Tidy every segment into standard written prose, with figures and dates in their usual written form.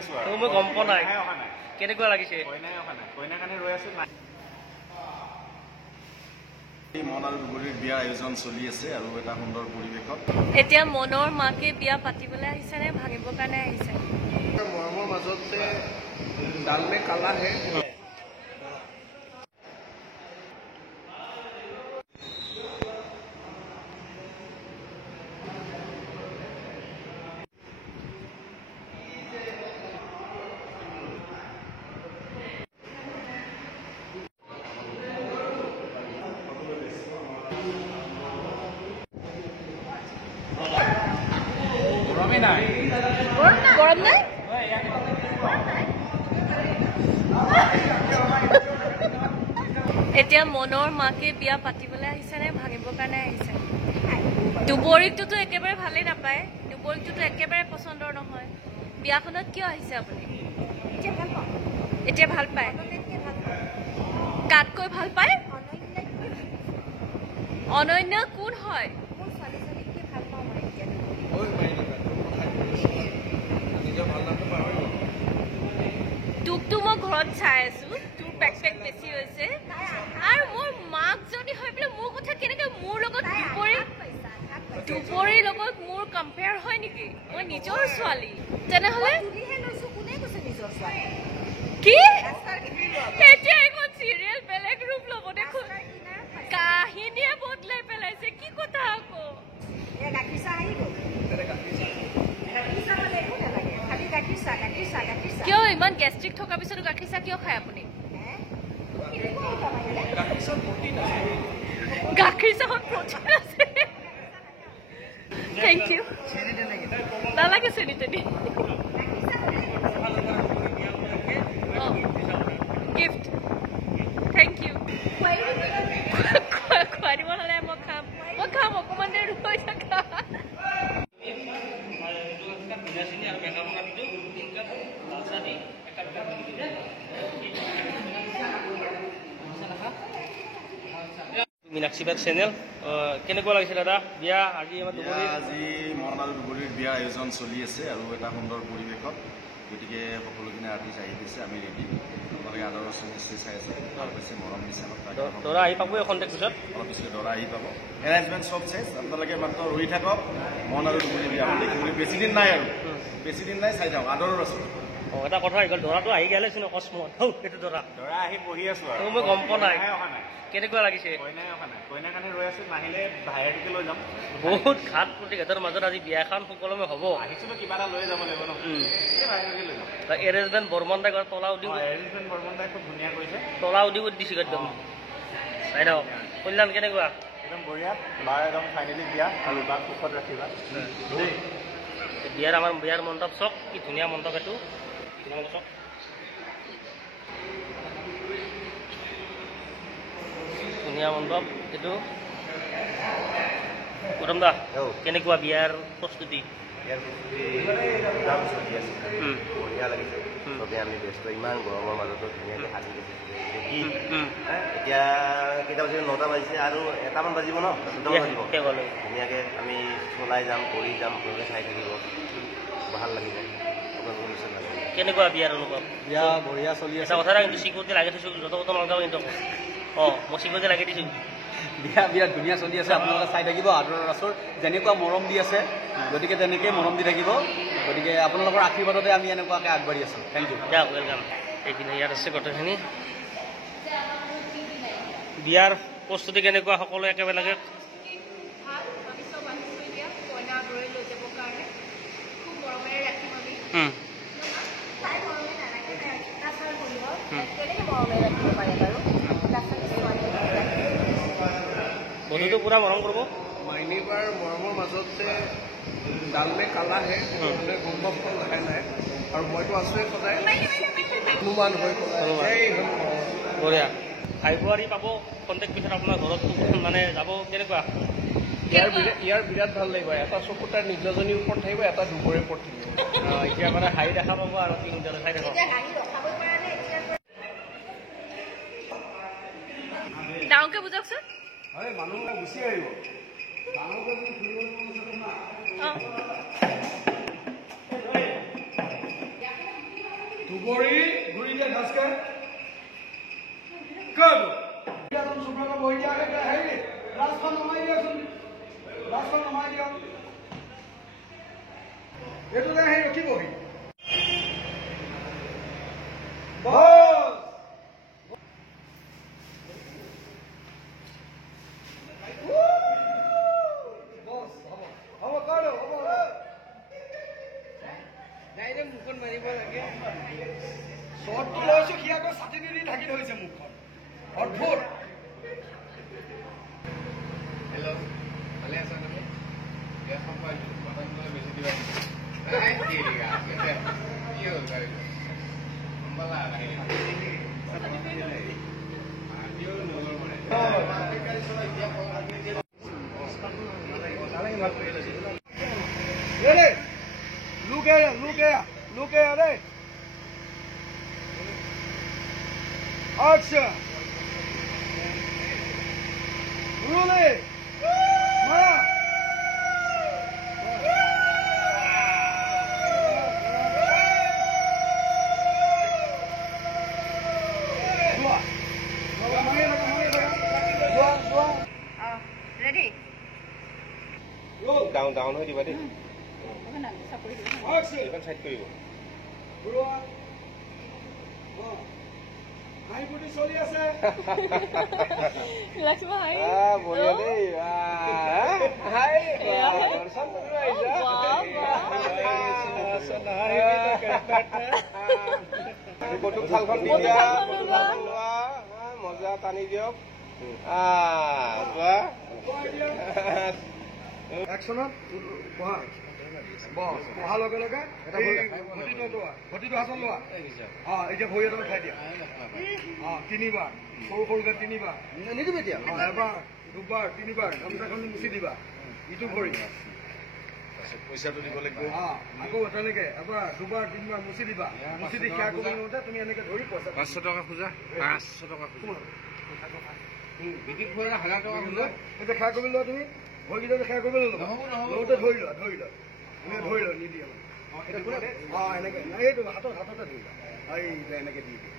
আছো আৰু মই গম পোৱা নাই অহা নাই কেনেকুৱা লাগিছে কইনাই অহা নাই কইনাৰ কাৰণে ৰৈ আছো মন আৰু দুবৰীৰ বিয়া আয়োজন চলি আছে আৰু এটা সুন্দৰ পৰিৱেশত এতিয়া মনৰ মাকে বিয়া পাতিবলৈ আহিছে নে ভাঙিবৰ কাৰণে আহিছে মৰমৰ মাজতে ডাল মে কালা হে গৰম নাই এতিয়া মনৰ মাকে বিয়া পাতিবলৈ আহিছে নে ভাঙিবৰ কাৰণে আহিছে দুবৰীকটোতো একেবাৰে ভালেই নাপায় দুবৰীকটোতো একেবাৰে পচন্দৰ নহয় বিয়াখনত কিয় আহিছে আপুনি এতিয়া ভাল পায় কাতকৈ ভাল পায় অনন্য কোন হয় তোকতো মই ঘৰত চাই আছো তোৰ পেক বেছি হৈছে আৰু মোৰ মাক যদি হৈ পেলাই মোৰ কথা কেনেকে মোৰ লগত দুবৰীৰ লগত মোৰ কম্পেয়াৰ হয় নেকি মই নিজৰ ছোৱালী তেনেহ'লে কি এতিয়া এখন চিৰিয়েল বেলেগ ৰূপ ল'ব দেখোন কাহিনীয়ে বদলাই পেলাইছে কি কথা আকৌ কিয় ইমান গেষ্ট্ৰিক থকাৰ পিছতো গাখীৰ চাহ কিয় খায় আপুনি গাখীৰ চাহত প্ৰটিন আছে থেংক ইউ নালাগে চেনি তেনি গিফ্ট থেংক ইউ খুৱাই দিব হ'লে মই খাম অকণমান দেৰি ৰৈ থাকা মীনাক্ষী বাগ চেনেল কেনেকুৱা লাগিছে দাদা বিয়া আজি আজি মন আৰু দুবৰীৰ বিয়া আয়োজন চলি আছে আৰু এটা সুন্দৰ পৰিৱেশত গতিকে সকলোখিনি আৰ্টিষ্ট আহি দিছে আমি ৰেডি আপোনালোকে আদৰৰ নিশ্চয় চাই আছে ভাল পাইছে মৰম দিছে দৰা আহি পাব খন্তেক পিছত অলপ পিছতে দৰা আহি পাব এৰেঞ্জমেণ্ট চব চাই আপোনালোকে মাত্ৰ ৰৈ থাকক মন আৰু দুবৰীৰ বিয়া দেখিবলৈ বেছিদিন নাই আৰু বেছিদিন নাই চাই থাকক আদৰৰ আছে এটা কথা আহি গ'ল দৰাটো আহি গ'লেচোন অকস্মাত সেইটো দৰা আহি বহি আছো আৰু মই গম পোৱা নাই অহা নাই কেনেকুৱা লাগিছে কইনাই অহা নাই কইনাৰ কাৰণে ৰৈ আছো নাহিলে ভাইয়াটোকে লৈ যাম বহুত ঘাট প্ৰতিঘাতৰ মাজত আজি বিয়াখন সুকলমে হ'ব আহিছিলো কিবা এটা লৈ যাব লাগিব ন ভাইয়াটোকে লৈ যাম এৰেঞ্জমেণ্ট বৰ্মন দাই তলা উদি এৰেঞ্জমেণ্ট বৰ্মন দাই খুব ধুনীয়া কৰিছে তলা উদি দিছে একদম চাই লওক কল্যাণ কেনেকুৱা একদম বঢ়িয়া বাৰ একদম ফাইনেলি বিয়া আৰু বাক সুখত ৰাখিবা আমাৰ বিয়াৰ মণ্ডপ চাওক কি ধুনীয়া মণ্ডপ এইটো চাওক ধুনীয়া মণ্ডপ এইটো গৌতম দা কেনেকুৱা বিয়াৰ প্ৰস্তুতি বঢ়িয়া লাগিছে চবে আমি ব্যস্ত ইমান গৰমৰ মাজতো ধুনীয়াকৈ সাজি দেখি এতিয়া কেইটা বাজিছে 9টা বাজিছে আৰু 1টামান বাজিব ন 2টামান বাজিব ধুনীয়াকৈ আমি চলাই যাম কৰি যাম আপোনালোকে চাই থাকিব ভাল লাগিব কেনেকুৱা বিয়াৰ অনুভৱ বিয়া বঢ়িয়া চলি এটা কথা কিন্তু চিকিউৰিটি লাগি থৈছোঁ যত তত নলগাওঁ কিন্তু মই চিকিউৰিটি লাগি দিছোঁ বিয়া বিৰাট ধুনীয়া চলি আছে আপোনালোকে চাই থাকিব আদৰৰ আচৰ যেনেকুৱা মৰম দি আছে গতিকে তেনেকৈ মৰম দি থাকিব গতিকে আপোনালোকৰ আশীৰ্বাদতে আমি এনেকুৱাকৈ আগবাঢ়ি আছোঁ থেংক ইউ দিয়ক ৱেলকাম এইখিনি ইয়াত আছে গোটেইখিনি বিয়াৰ প্ৰস্তুতি কেনেকুৱা সকলো একেলগে বধুটো পুৰা মৰম কৰিব মাইনীবাৰ মৰমৰ মাজতে ডাল মে কালা হে সম্ভৱ লাহে লাহে আৰু মইতো আছোৱেই সদায় হনুমান হৈ বঢ়িয়া আহিব আৰু পাব কণ্টেক্ট পিছত আপোনাৰ ঘৰত মানে যাব কেনেকুৱা ইয়াৰ বিৰাট ভাল লাগিব এটা চকু তাৰ নিজৰজনীৰ ওপৰত থাকিব এটা দুবৰীৰ ওপৰত থাকিব এতিয়া মানে হাঁহি দেখা পাব আৰু তিনিজনে চাই থাকক ডাঙৰকে বুজাওকচোন মানুহ গুচি আহিব Look at it. Action. Rolling. Ready? Down, down হৈ দিবা দেই। Action. এইখন সাইড কৰিব। হাইপুটি চলি আছে। লক্ষ্মণ হাই। বঢ়িয়া দেই। হাই। দৰ্শন কৰিব আহিছা। ফটো থালখন দি দিয়া। মজা টানি দিয়ক। যোৱা। একশনত বহা বহাৰ লগে লগে ঘটিটো হাতত লোৱা এতিয়া ভৰি এটাত উঠাই দিয়া তিনিবাৰ সৰু সৰুকে তিনিবাৰ নিদিবি এতিয়া এবাৰ দুবাৰ তিনিবাৰ গামোচাখন মুচি দিবা ইটো ভৰি পইচাটো দিব লাগিব আকৌ তেনেকে এবাৰ দুবাৰ তিনিবাৰ মুচি দিবা মুচি দি সেয়া কৰিব নোৱাৰোতে তুমি এনেকে ধৰি পইচা 500 টকা খোজা 500 টকা খোজা বিক্ৰী কৰি 1000 টকা খোজা এতিয়া সেয়া কৰিব লোৱা তুমি ভৰিকেইটা সেয়া কৰিব ল'বা লওঁতে ধৰি লোৱা ধৰি লোৱা নিদিয়ে এনেকে এইটো হাততে ধৰি লোৱা এনেকে দি দিয়ে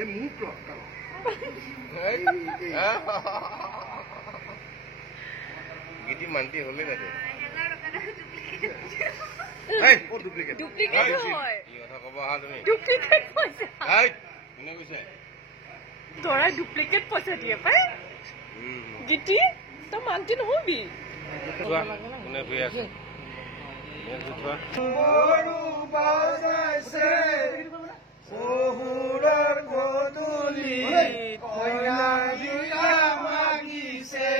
এই মোক গীতি মান্তি হলে যাতে ডুপ্লিকেট হয় কি কথা কব আহা তুমি ডুপ্লিকেট পইচা কোনে কৈছে তৰাই ডুপ্লিকেট পইচা দিয়ে পাই গীতি তই মান্তি নহবি কোনে শুই আছে শহুৰৰ গধূলি কইনা বিয়া মাগিছে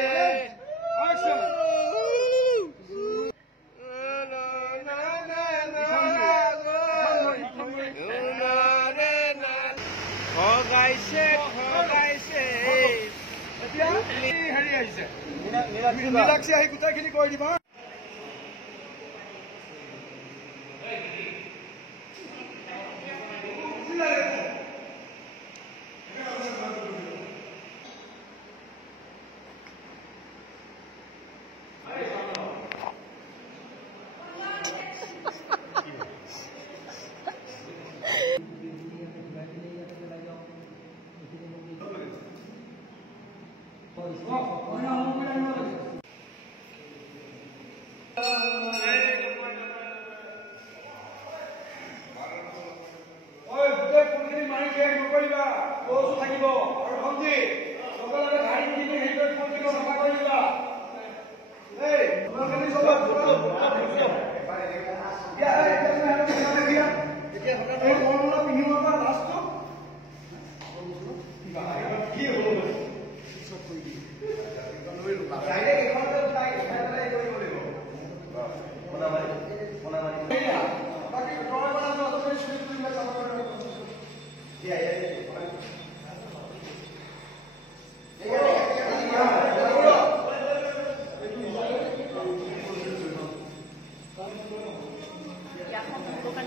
ঠগাইছে ঠগাইছে হেৰি আহিছে নীলাক্ষী আহি গোটেইখিনি কৰি দিবা থাকিব আৰু ভণ্টি সকলোকে গাড়ী কিনি হেৰি কৰি চাফা কৰি দিবা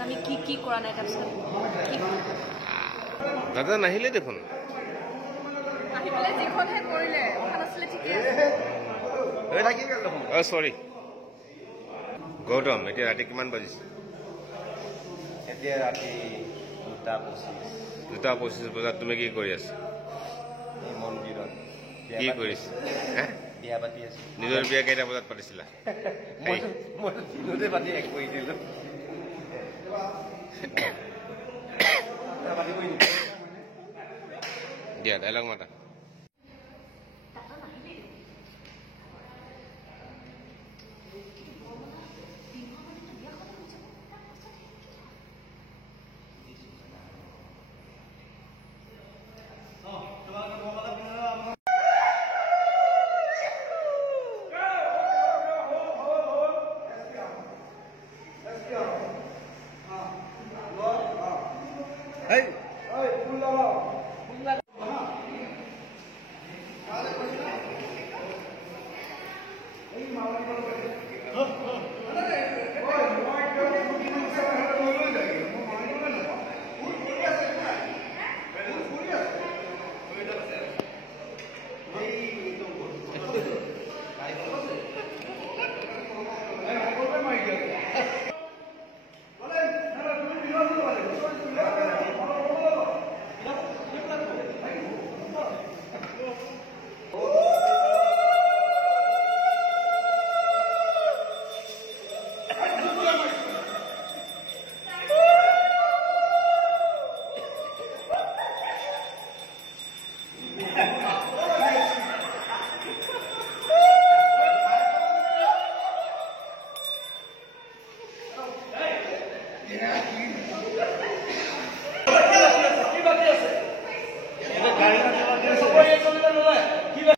আমি কি কি কৰা নাই তাৰপিছত দাদা নাহিলে দেখোন আহি পেলাই যিখনহে কৰিলে ভাল আছিলে ঠিকে আছে চৰি গৌতম এতিয়া ৰাতি কিমান বাজিছে এতিয়া ৰাতি 2:25 বজাত তুমি কি কৰি আছা এই মন্দিৰত কি কৰিছে বিয়া পাতি আছো। নিজৰ বিয়া কেইটা বজাত পাতিছিলা? মই দিনতে পাতি শেষ কৰি দিলো। দিয়া ডাইলগ মাতা। Hey, full lava. Full lava.